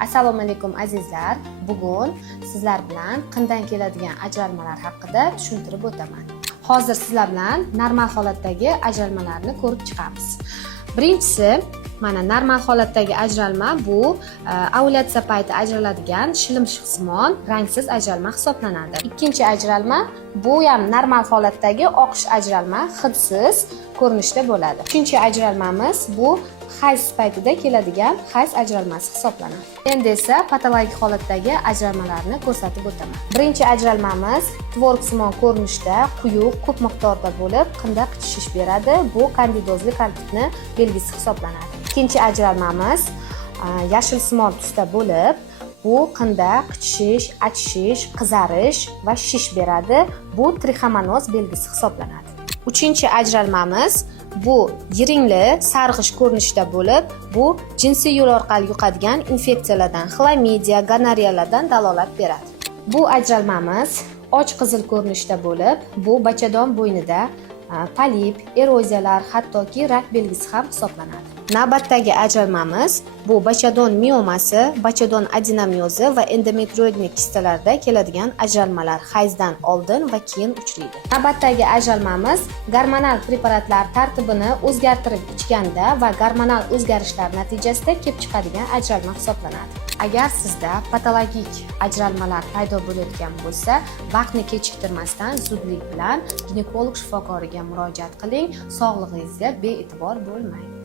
Assalomu alaykum azizlar. Bugun sizlar bilan qindan keladigan ajralmalar haqida tushuntirib o'taman. Hozir sizlar bilan normal holatdagi ajralmalarni ko'rib chiqamiz. Birinchisi, mana normal holatdagi ajralma bu ovulyatsiya payti ajraladigan shilimshiqsimon rangsiz ajralma hisoblanadi. Ikkinchi ajralma bu ham normal holatdagi oqish ajralma, hidsiz ko'rinishda bo'ladi. Uchinchi ajralmamiz bu hayz paytida keladigan hayz ajralmasi hisoblanadi. Endi esa patologik holatdagi ajralmalarni ko'rsatib o'taman. Birinchi ajralmamiz tvorogsimon ko'rinishda, quyuq, ko'p miqdorda bo'lib, qinda qichishish beradi. Bu kandidozli kolitni belgisi hisoblanadi. Ikkinchi ajralmamiz yashilsimon tusda bo'lib, bu qinda qichishish, achishish, qizarish va shish beradi. Bu trixomanoz belgisi hisoblanadi. Uchinchi ajralmamiz bu yiringli, sarg'ish ko'rinishda bo'lib, bu jinsiy yo'l orqali yuqadigan infeksiyalardan, xlamidия, gonoreyalardan dalolat beradi. Bu ajralmamiz och qizil ko'rinishda bo'lib, bu bachadon bo'ynida polip, eroziyalar, hattoki rak belgisi ham hisoblanadi. Navbatdagi ajralmamiz bu bachadon miomasi, bachadon adenomiozi va endometrioidli kistalarda keladigan ajralmalar hayzdan oldin va keyin uchraydi. Navbatdagi ajralmamiz gormonal preparatlar tartibini o'zgartirib ichganda va gormonal o'zgarishlar natijasida kelib chiqadigan ajralma hisoblanadi. Agar sizda patologik ajralmalar paydo bo'layotgan bo'lsa, vaqtni kechiktirmasdan zudlik bilan ginekolog shifokoriga murojaat qiling. Sog'lig'ingizga bee'tibor bo'lmang.